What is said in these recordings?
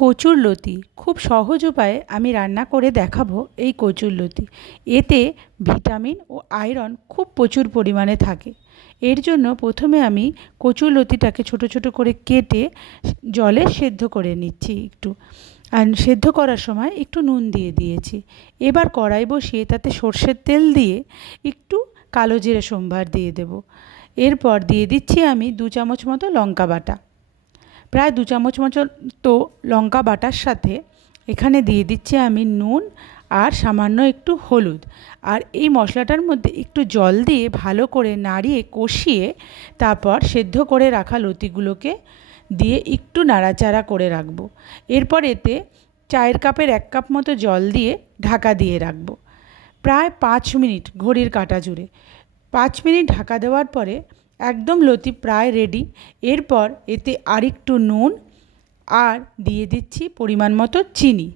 কচুরলতি খুব সহজ উপায়ে আমি রান্না করে দেখাবো। এই কচুরলতি এতে ভিটামিন ও আয়রন খুব প্রচুর পরিমাণে থাকে। এর জন্য প্রথমে আমি কচুরলতিটাকে ছোট ছোট করে কেটে জলে সেদ্ধ করে নিচ্ছি একটু। আর সেদ্ধ করার সময় একটু নুন দিয়ে দিয়েছি। এবার কড়াই বসিয়ে তাতে সর্ষের তেল দিয়ে একটু কালো জিরে সম্বার দিয়ে দেব। এরপর দিয়ে দিচ্ছি আমি 2 চামচ মতো লঙ্কা বাটা। প্রায় 2 চামচ মতো লঙ্কা বাটার সাথে এখানে দিয়ে দিচ্ছি আমি নুন আর সামান্য একটু হলুদ। আর এই মশলাটার মধ্যে একটু জল দিয়ে ভালো করে নাড়িয়ে কষিয়ে তারপর সেদ্ধ করে রাখা লতিগুলোকে দিয়ে একটু নাড়াচাড়া করে রাখবো। এরপর এতে চায়ের কাপের 1 কাপ মতো জল দিয়ে ঢাকা দিয়ে রাখবো প্রায় 5 মিনিট ঘড়ির কাঁটা জুড়ে। 5 মিনিট ঢাকা দেওয়ার পরে একদম লতি প্রায় রেডি। এরপর এতে আরেকটু নুন আর দিয়ে দিচ্ছি পরিমাণ মতো চিনি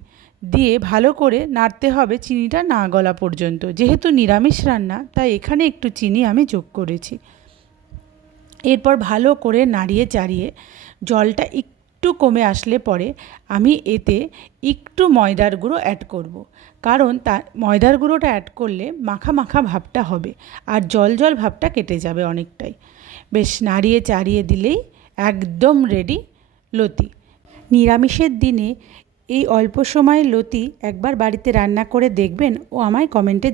দিয়ে ভালো করে নাড়তে হবে চিনিটা না গলা পর্যন্ত। যেহেতু নিরামিষ রান্না তাই এখানে একটু চিনি আমি যোগ করেছি। এরপর ভালো করে নাড়িয়ে চাড়িয়ে জলটা একটু কমে আসলে পরে আমি এতে একটু ময়দার গুঁড়ো অ্যাড করব। কারণ ময়দার গুঁড়োটা অ্যাড করলে মাখা মাখা ভাবটা হবে আর জল জল ভাবটা কেটে যাবে অনেকটাই। বেশ নাড়িয়ে চাড়িয়ে দিলেই একদম রেডি লতি। নিরামিষের দিনে এই অল্প সময়ে লতি একবার বাড়িতে রান্না করে দেখবেন ও আমায় কমেন্টে